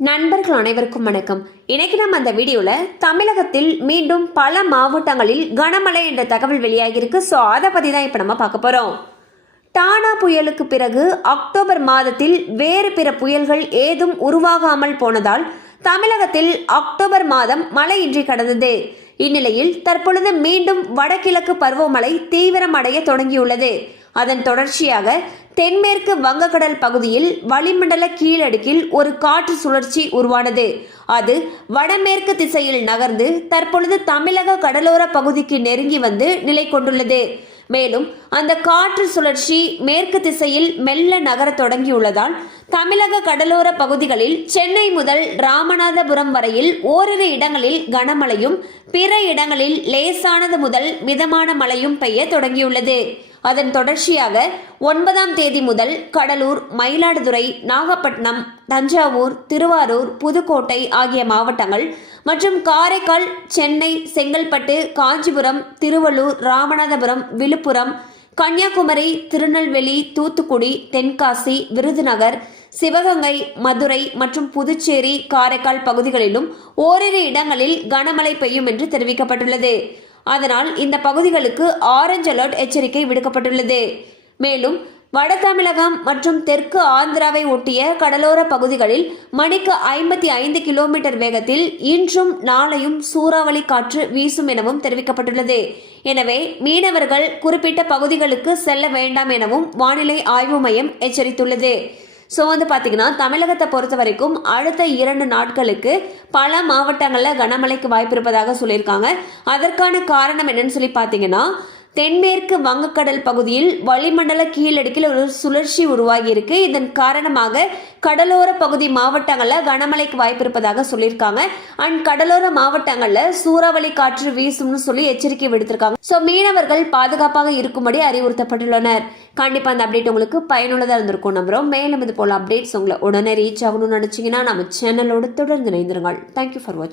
நண்பர்கள் அனைவருக்கும் வணக்கம். இன்னைக்கு நம்ம அந்த வீடியோவில் தமிழகத்தில் மீண்டும் பல மாவட்டங்களில் கனமழை என்ற தகவல் வெளியாகியிருக்கு. ஸோ அதை பற்றி தான் இப்போ நம்ம பார்க்க போகிறோம் டானா புயலுக்கு பிறகு அக்டோபர் மாதத்தில் வேறு பிற புயல்கள் ஏதும் உருவாகாமல் போனதால் தமிழகத்தில் அக்டோபர் மாதம் மழையின்றி கடந்தது. இந்நிலையில் தற்பொழுது மீண்டும் வடகிழக்கு பருவமழை தீவிரமடைய தொடங்கியுள்ளது. அதன் தொடர்ச்சியாக தென்மேற்கு வங்கக்கடல் பகுதியில் வளிமண்டல கீழடுக்கில் ஒரு காற்று சுழற்சி உருவானது. அது வடமேற்கு திசையில் நகர்ந்து தற்பொழுது தமிழக கடலோர பகுதிக்கு நெருங்கி வந்து நிலை கொண்டுள்ளது. மேலும் அந்த காற்று சுழற்சி மேற்கு திசையில் மெல்ல நகரத் தொடங்கியுள்ளதால் தமிழக கடலோர பகுதிகளில் சென்னை முதல் ராமநாதபுரம் வரையில் ஓரிரு இடங்களில் கனமழையும் பிற இடங்களில் லேசானது முதல் மிதமான மழையும் பெய்ய தொடங்கியுள்ளது. அதன் தொடர்ச்சியாக ஒன்பதாம் தேதி முதல் கடலூர் மயிலாடுதுறை நாகப்பட்டினம் தஞ்சாவூர் திருவாரூர் புதுக்கோட்டை ஆகிய மாவட்டங்கள் மற்றும் காரைக்கால் சென்னை செங்கல்பட்டு காஞ்சிபுரம் திருவள்ளூர் ராமநாதபுரம் விழுப்புரம் கன்னியாகுமரி திருநெல்வேலி தூத்துக்குடி தென்காசி விருதுநகர் சிவகங்கை மதுரை மற்றும் புதுச்சேரி காரைக்கால் பகுதிகளிலும் ஓரிரு இடங்களில் கனமழை பெய்யும் என்று தெரிவிக்கப்பட்டுள்ளது. அதனால் இந்த பகுதிகளுக்கு ஆரஞ்சு அலர்ட் எச்சரிக்கை விடுக்கப்பட்டுள்ளது. மேலும் வட தமிழகம் மற்றும் தெற்கு ஆந்திராவை ஒட்டிய கடலோர பகுதிகளில் மணிக்கு ஐம்பத்தி ஐந்து கிலோமீட்டர் வேகத்தில் இன்றும் நாளையும் சூறாவளி காற்று வீசும் எனவும் தெரிவிக்கப்பட்டுள்ளது. எனவே மீனவர்கள் குறிப்பிட்ட பகுதிகளுக்கு செல்ல வேண்டாம் எனவும் வானிலை ஆய்வு மையம் எச்சரித்துள்ளது. ஸோ வந்து பார்த்திங்கன்னா தமிழகத்தை பொறுத்த வரைக்கும் அடுத்த இரண்டு நாட்களுக்கு பல மாவட்டங்களில் கனமழைக்கு வாய்ப்பு இருப்பதாக சொல்லியிருக்காங்க. அதற்கான காரணம் என்னன்னு சொல்லி பார்த்தீங்கன்னா தென்மேற்கு வங்கக்கடல் பகுதியில் வளிமண்டல கீழடுக்கில் ஒரு சுழற்சி உருவாகி இருக்கு இதன் காரணமாக கடலோர பகுதி மாவட்டங்களில் கனமழைக்கு வாய்ப்பு இருப்பதாக சொல்லியிருக்காங்க. அண்ட் கடலோர மாவட்டங்களில் சூறாவளி காற்று வீசும்னு சொல்லி எச்சரிக்கை விடுத்திருக்காங்க. ஸோ மீனவர்கள் பாதுகாப்பாக இருக்கும்படி அறிவுறுத்தப்பட்டுள்ளனர். கண்டிப்பாக அந்த அப்டேட் உங்களுக்கு பயனுள்ளதாக இருந்திருக்கும் நம்புறோம். மேலும் இது போல அப்டேட்ஸ் உங்களை உடனே ரீச் ஆகணும்னு நினச்சிங்கன்னா நம்ம சேனலோடு தொடர்ந்து இணைந்திருங்கள். தேங்க்யூ ஃபார் வாட்சிங்